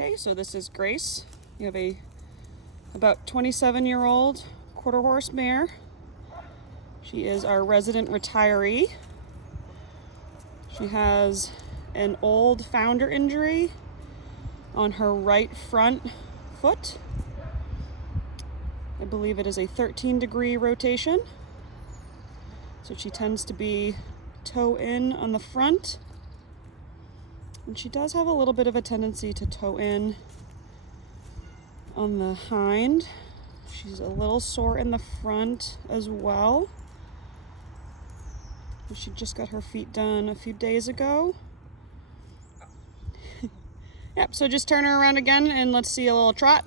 Okay, so this is Grace. You have a about 27-year-old quarter horse mare. She is our resident retiree. She has an old founder injury on her right front foot. I believe it is a 13-degree rotation. So she tends to be toe in on the front. And she does have a little bit of a tendency to toe in on the hind. She's a little sore in the front as well. She just got her feet done a few days ago. Yep, so just turn her around again and let's see a little trot.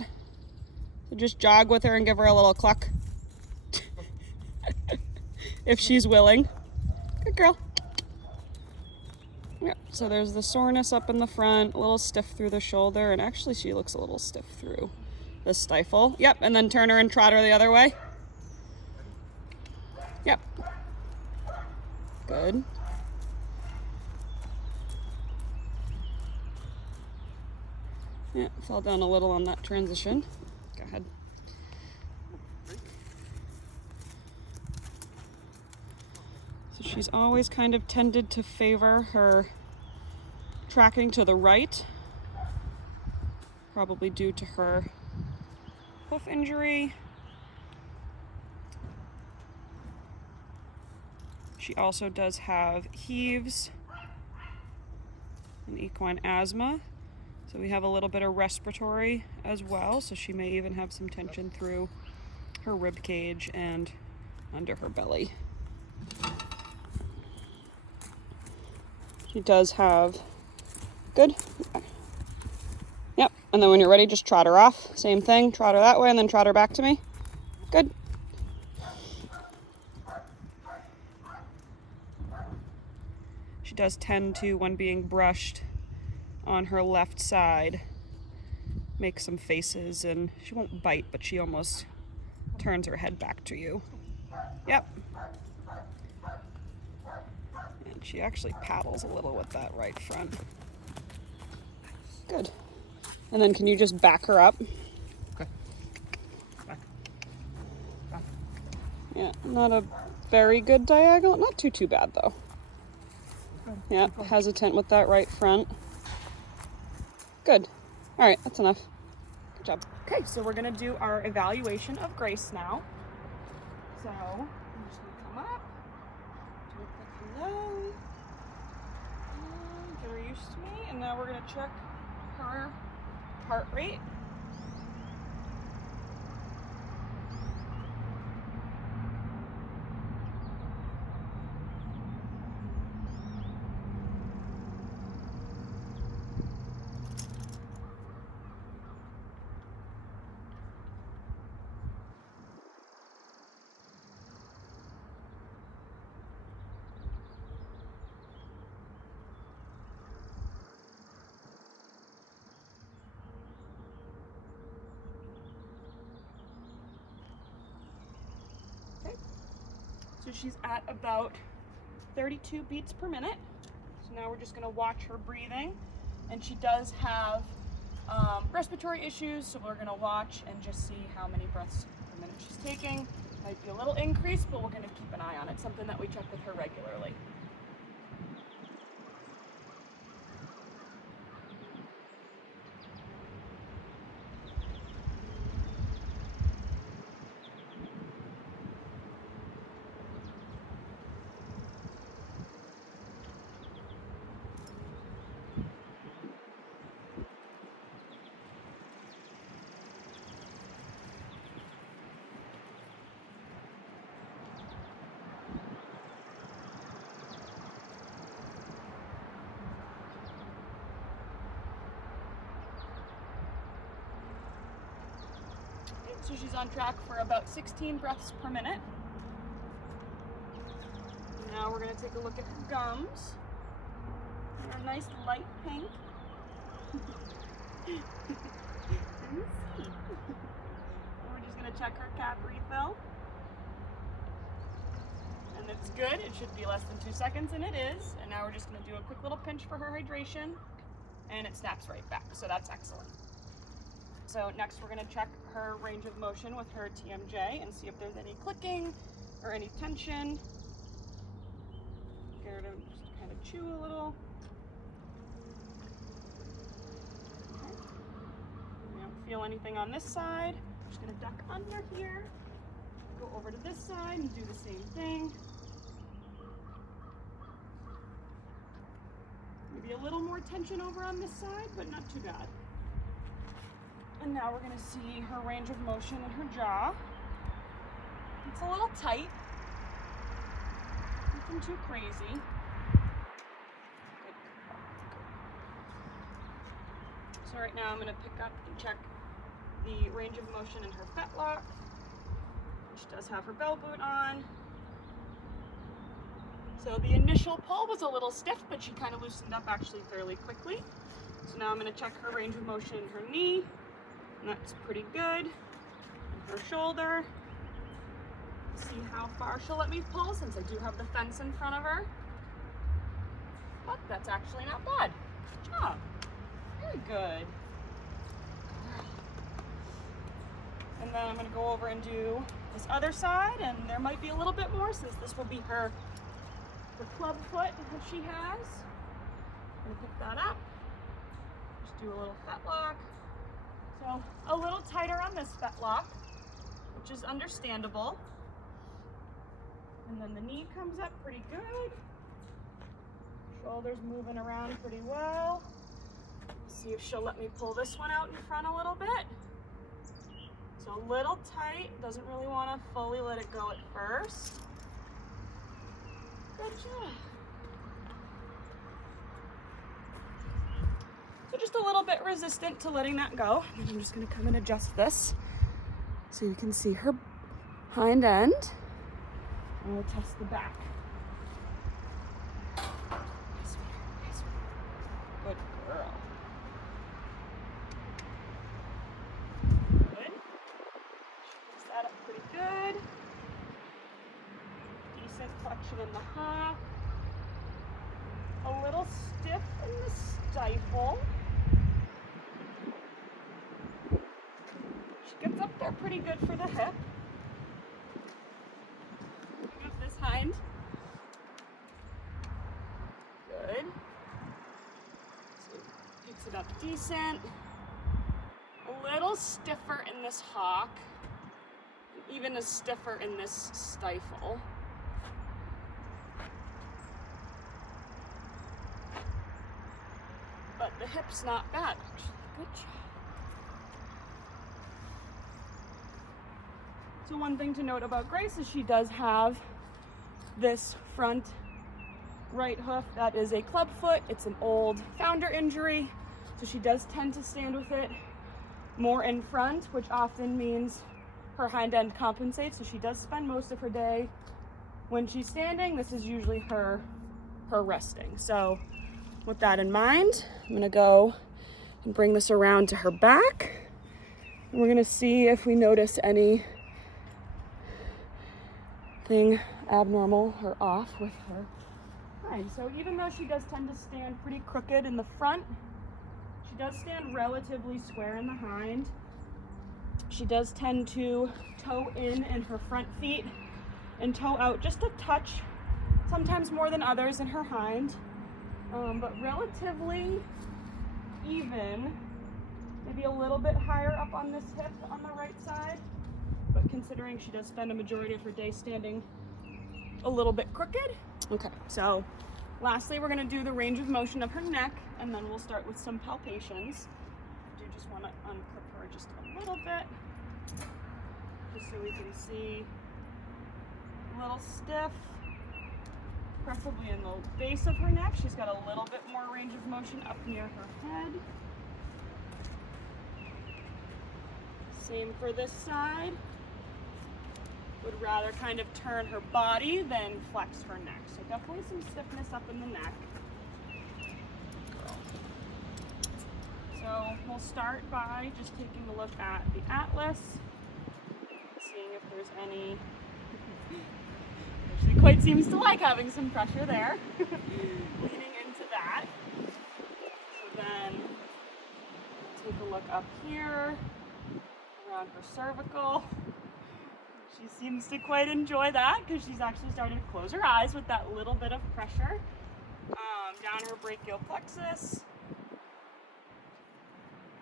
So just jog with her and give her a little cluck. If she's willing. Good girl. Yep, so there's the soreness up in the front, a little stiff through the shoulder, and actually she looks a little stiff through the stifle. Yep, and then turn her and trot her the other way. Yep. Good. Yeah, fell down a little on that transition. Go ahead. So she's always kind of tended to favor her tracking to the right, probably due to her hoof injury. She also does have heaves and equine asthma. So we have a little bit of respiratory as well. So she may even have some tension through her rib cage and under her belly. She does have, good. Yep, and then when you're ready, just trot her off. Same thing, trot her that way and then trot her back to me. Good. She does tend to, when being brushed on her left side, make some faces, and she won't bite, but she almost turns her head back to you. Yep. And she actually paddles a little with that right front. Good. And then can you just back her up? Okay. Back. Back. Yeah, not a very good diagonal. Not too bad though. Yeah, hesitant with that right front. Good. All right, that's enough. Good job. Okay, so we're gonna do our evaluation of Grace now. So I'm just gonna come up, do a quick hello, get her used to me, and now we're gonna check her heart rate. So she's at about 32 beats per minute. So now we're just gonna watch her breathing. And she does have respiratory issues, so we're gonna watch and just see how many breaths per minute she's taking. Might be a little increase, but we're gonna keep an eye on it. Something that we check with her regularly. So she's on track for about 16 breaths per minute. Now we're going to take a look at her gums. They're a nice light pink. We're just going to check her cap refill. And it's good. It should be less than 2 seconds, and it is. And now we're just going to do a quick little pinch for her hydration. and it snaps right back, so that's excellent. So next we're gonna check her range of motion with her TMJ and see if there's any clicking or any tension. Get her to just kind of chew a little. Okay. We don't feel anything on this side. I'm just gonna duck under here, go over to this side and do the same thing. Maybe a little more tension over on this side, but not too bad. And now we're gonna see her range of motion in her jaw. It's a little tight. Nothing too crazy. Good. So right now I'm gonna pick up and check the range of motion in her fetlock. She does have her bell boot on. So the initial pull was a little stiff, but she kind of loosened up actually fairly quickly. So now I'm gonna check her range of motion in her knee. And that's pretty good. Her shoulder. See how far she'll let me pull since I do have the fence in front of her. But that's actually not bad. Good job. Very good. And then I'm gonna go over and do this other side, and there might be a little bit more since this will be her club foot that she has. I'm gonna pick that up. Just do a little fetlock. So a little tighter on this fetlock, which is understandable. And then the knee comes up pretty good. Shoulders moving around pretty well. See if she'll let me pull this one out in front a little bit. So a little tight, doesn't really want to fully let it go at first. Good job. So just a little bit resistant to letting that go. And I'm just gonna come and adjust this so you can see her hind end. And we'll test the back. Nice one, nice one. Good girl. Good. Fix that up pretty good. Decent flexion in the hock. A little stiff in the stifle. She gets up there pretty good for the hip. Bring up this hind. Good. So picks it up decent. A little stiffer in this hock. Even as stiffer in this stifle. But the hip's not bad, actually. Good job. So one thing to note about Grace is she does have this front right hoof that is a club foot. It's an old founder injury, so she does tend to stand with it more in front, which often means her hind end compensates, so she does spend most of her day when she's standing. This is usually her resting. So with that in mind, I'm gonna go and bring this around to her back. And we're gonna see if we notice anything abnormal or off with her hind. So even though she does tend to stand pretty crooked in the front, she does stand relatively square in the hind. She does tend to toe in her front feet and toe out just a touch, sometimes more than others in her hind. But relatively even, maybe a little bit higher up on this hip on the right side, but considering she does spend a majority of her day standing a little bit crooked. Okay, so lastly, we're gonna do the range of motion of her neck, and then we'll start with some palpations. I do just wanna unclip her just a little bit, just so we can see a little stiff. Preferably in the base of her neck. She's got a little bit more range of motion up near her head. Same for this side. Would rather kind of turn her body than flex her neck. So definitely some stiffness up in the neck. So we'll start by just taking a look at the atlas, seeing if there's any. She quite seems to like having some pressure there. Leaning into that. So then take a look up here around her cervical. She seems to quite enjoy that because she's actually starting to close her eyes with that little bit of pressure down her brachial plexus.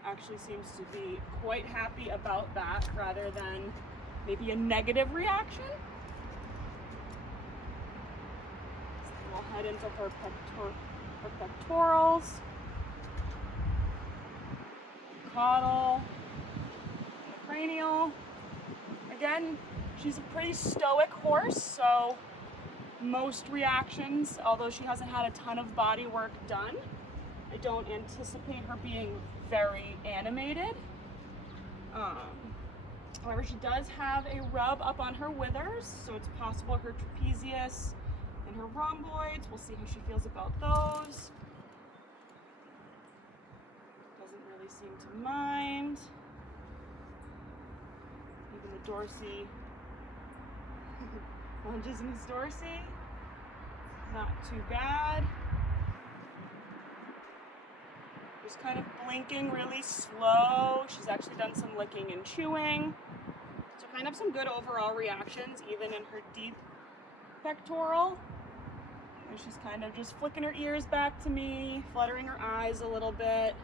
Actually seems to be quite happy about that rather than maybe a negative reaction. So we'll head into her pectorals, caudal, and the cranial. Again, she's a pretty stoic horse, so most reactions, although she hasn't had a ton of body work done, I don't anticipate her being very animated. However, she does have a rub up on her withers, so it's possible her trapezius and her rhomboids. We'll see how she feels about those. Doesn't really seem to mind. Even the dorsey lunges in his dorsey. Not too bad. Just kind of blinking really slow. She's actually done some licking and chewing. So kind of some good overall reactions, even in her deep pectoral. And she's kind of just flicking her ears back to me, fluttering her eyes a little bit.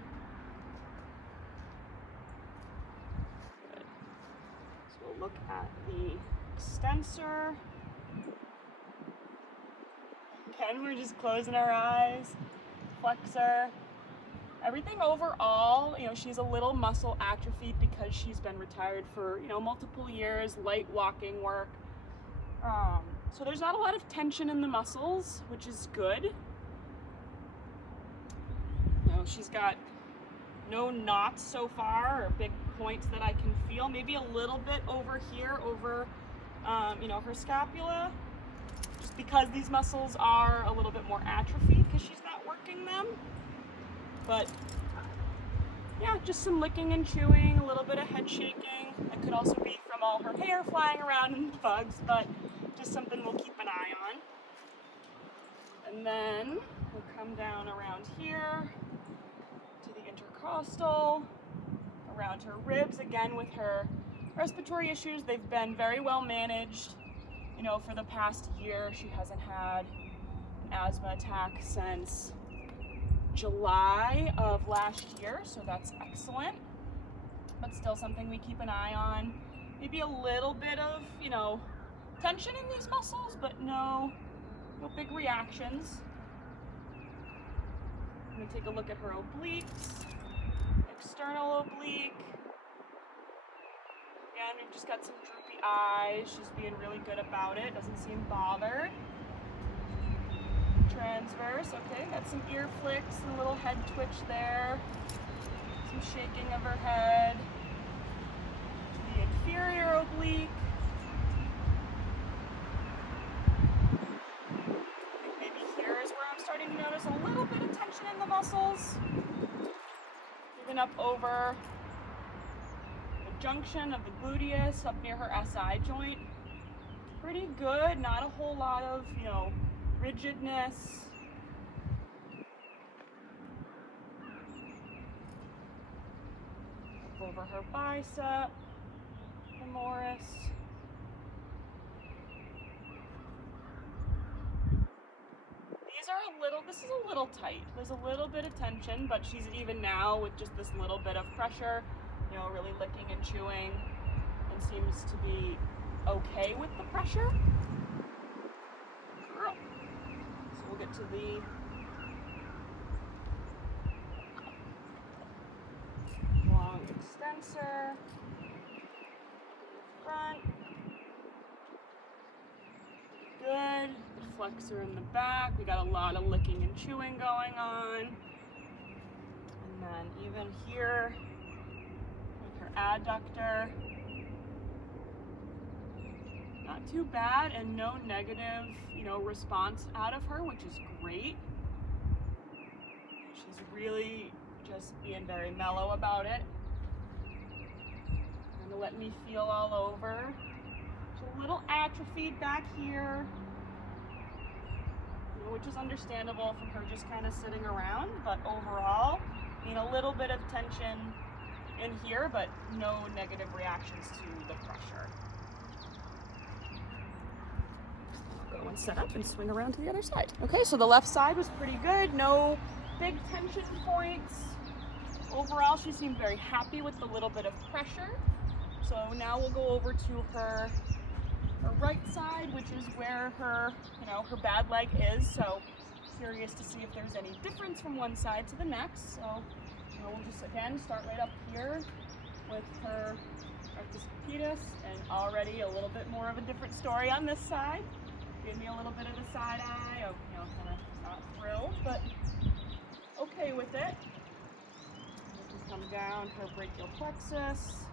Good. So we'll look at the extensor. Again, we're just closing our eyes. Flexor. Everything overall, she's a little muscle atrophied because she's been retired for, multiple years, light walking work. So there's not a lot of tension in the muscles, which is good. She's got no knots so far or big points that I can feel. Maybe a little bit over here, over, her scapula, just because these muscles are a little bit more atrophied because she's not working them. But yeah, just some licking and chewing, a little bit of head shaking. That could also be from all her hair flying around and the bugs, but just something we'll keep an eye on. And then we'll come down around here to the intercostal, around her ribs. Again, with her respiratory issues, they've been very well managed. For the past year, she hasn't had an asthma attack since July of last year, so that's excellent, but still something we keep an eye on. Maybe a little bit of, tension in these muscles, but no big reactions. I'm gonna take a look at her obliques, external oblique. Again, we've just got some droopy eyes. She's being really good about it, doesn't seem bothered. Transverse, okay, got some ear flicks and a little head twitch there. Some shaking of her head. The inferior oblique. Maybe here is where I'm starting to notice a little bit of tension in the muscles. Even up over the junction of the gluteus, up near her SI joint. Pretty good, not a whole lot of, rigidness. Up over her bicep, femoris. This is a little tight. There's a little bit of tension, but she's even now with just this little bit of pressure, really licking and chewing, and seems to be okay with the pressure. Girl. So we'll get to the long extensor, front, good, the flexor in the back, we got a lot of licking and chewing going on, and then even here with her adductor, not too bad, and no negative, response out of her, which is great. She's really just being very mellow about it. Kind of let me feel all over. She's a little atrophied back here, which is understandable from her just kind of sitting around, but overall, a little bit of tension in here, but no negative reactions to the pressure. I'll go and set up and swing around to the other side. Okay, so the left side was pretty good. No big tension points. Overall, she seemed very happy with the little bit of pressure. So now we'll go over to her right side, which is where her, her bad leg is. So curious to see if there's any difference from one side to the next. So we'll just again start right up here with her arthropedis, and already a little bit more of a different story on this side. Give me a little bit of the side eye of, kind of not thrilled, but okay with it. We can come down her brachial plexus.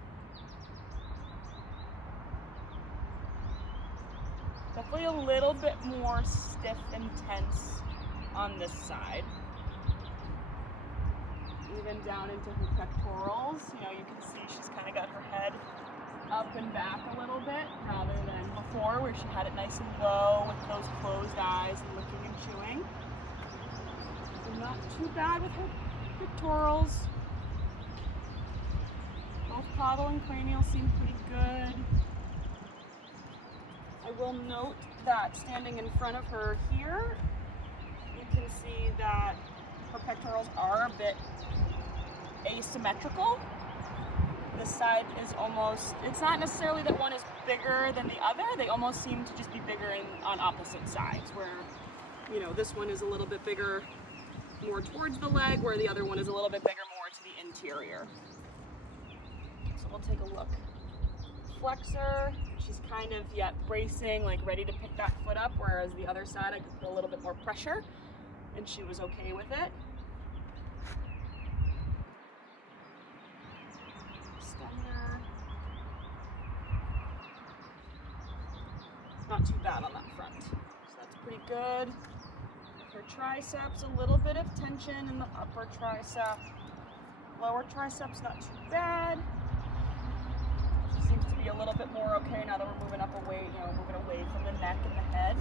Definitely a little bit more stiff and tense on this side. Even down into her pectorals, you can see she's kind of got her head up and back a little bit, rather than before where she had it nice and low with those closed eyes and licking and chewing. So not too bad with her pectorals. Both caudal and cranial seem pretty good. I will note that standing in front of her here, you can see that her pectorals are a bit asymmetrical. This side is almost, it's not necessarily that one is bigger than the other, they almost seem to just be bigger on opposite sides, where, this one is a little bit bigger more towards the leg, where the other one is a little bit bigger more to the interior. So we'll take a look. Flexor, she's kind of bracing, like ready to pick that foot up, whereas the other side I could put a little bit more pressure and she was okay with it. Extender. Not too bad on that front, so that's pretty good. Her triceps, a little bit of tension in the upper tricep. Lower triceps, not too bad. Seems to be a little bit more okay now that we're moving moving away from the neck and the head.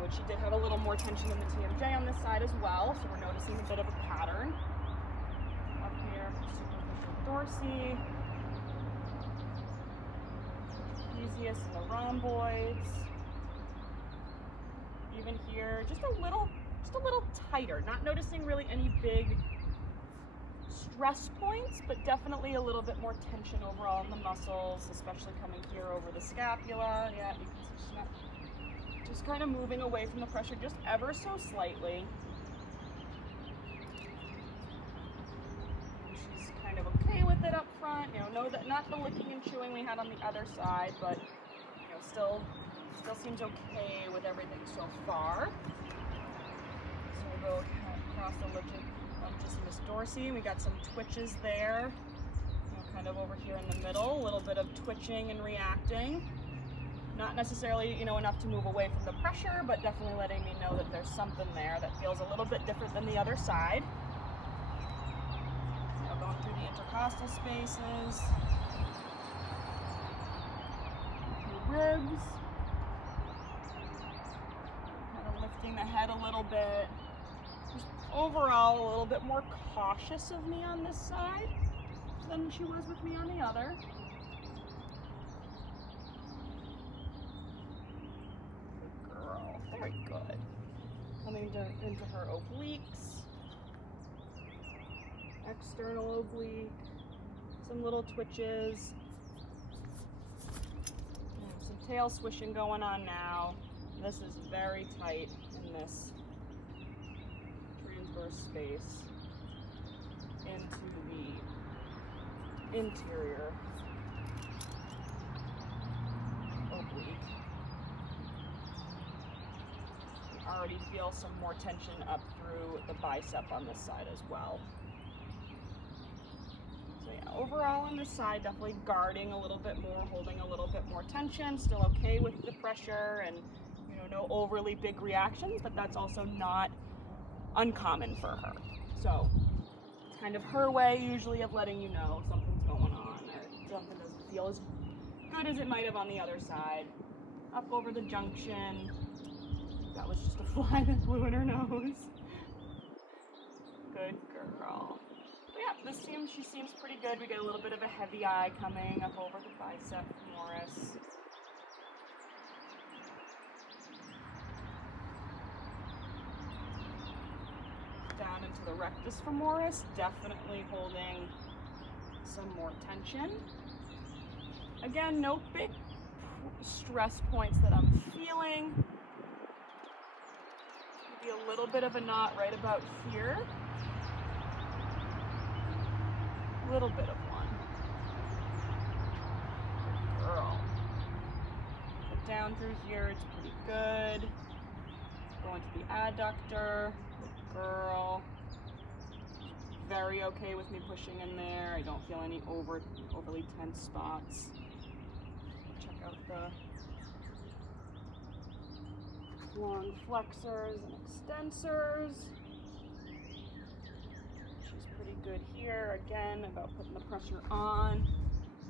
Which she did have a little more tension in the TMJ on this side as well, so we're noticing a bit of a pattern. Up here, superficial dorsi, trapezius and the rhomboids. Even here, just a little tighter. Not noticing really any big stress points, but definitely a little bit more tension overall in the muscles, especially coming here over the scapula. Yeah, you can see she's not, just kind of moving away from the pressure just ever so slightly. She's kind of okay with it up front. Know that not the licking and chewing we had on the other side, but still seems okay with everything so far. So we'll go across the longissimius dorsi. We got some twitches there, kind of over here in the middle, a little bit of twitching and reacting. Not necessarily, enough to move away from the pressure, but definitely letting me know that there's something there that feels a little bit different than the other side. Going through the intercostal spaces, the ribs, kind of lifting the head a little bit. Overall, a little bit more cautious of me on this side than she was with me on the other. Good girl, very good. Coming into her obliques, external oblique, some little twitches, some tail swishing going on now. This is very tight in this space into the interior oblique. You already feel some more tension up through the bicep on this side as well. So yeah, overall on this side, definitely guarding a little bit more, holding a little bit more tension, still okay with the pressure, and no overly big reactions, but that's also not uncommon for her. So it's kind of her way usually of letting you know something's going on, or something doesn't feel as good as it might have on the other side. Up over the junction. That was just a fly that flew in her nose. Good girl. But Yeah, she seems pretty good. We get a little bit of a heavy eye coming up over the bicep femoris. Down into the rectus femoris, definitely holding some more tension. Again, no big stress points that I'm feeling. Maybe a little bit of a knot right about here. A little bit of one. Good girl. But down through here, it's pretty good. Going to the adductor. Good girl. Very okay with me pushing in there. I don't feel any overly tense spots. Check out the long flexors and extensors. She's pretty good here. Again, about putting the pressure on.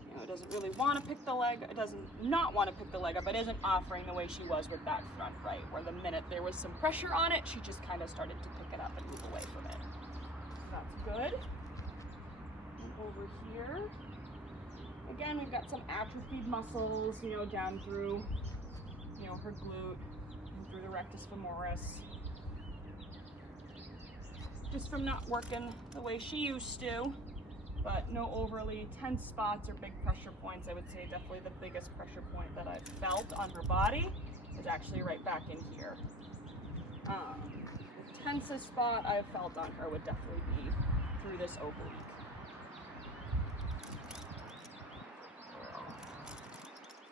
You know, it doesn't really want to pick the leg. It doesn't not want to pick the leg up, but isn't offering the way she was with that front right, where the minute there was some pressure on it, she just kind of started to pick it up and move away from it. That's good. And over here, again, we've got some atrophied muscles, you know, down through, you know, her glute and through the rectus femoris. Just from not working the way she used to, but no overly tense spots or big pressure points. I would say definitely the biggest pressure point that I've felt on her body is actually right back in here. The tensest spot I've felt on her would definitely be through this oblique.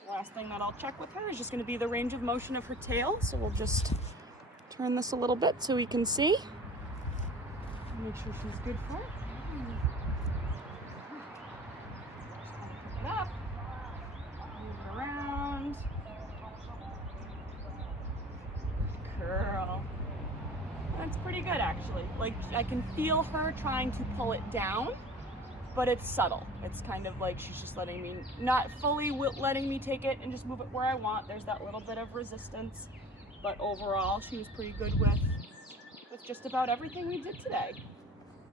Last thing that I'll check with her is just going to be the range of motion of her tail. So we'll just turn this a little bit so we can see. Make sure she's good for it. Just kind of pick it up, move it around. Girl. That's pretty good, actually. Like, I can feel her trying to pull it down, but it's subtle. It's kind of like she's just letting me, not fully letting me take it and just move it where I want. There's that little bit of resistance, but overall, she was pretty good with just about everything we did today.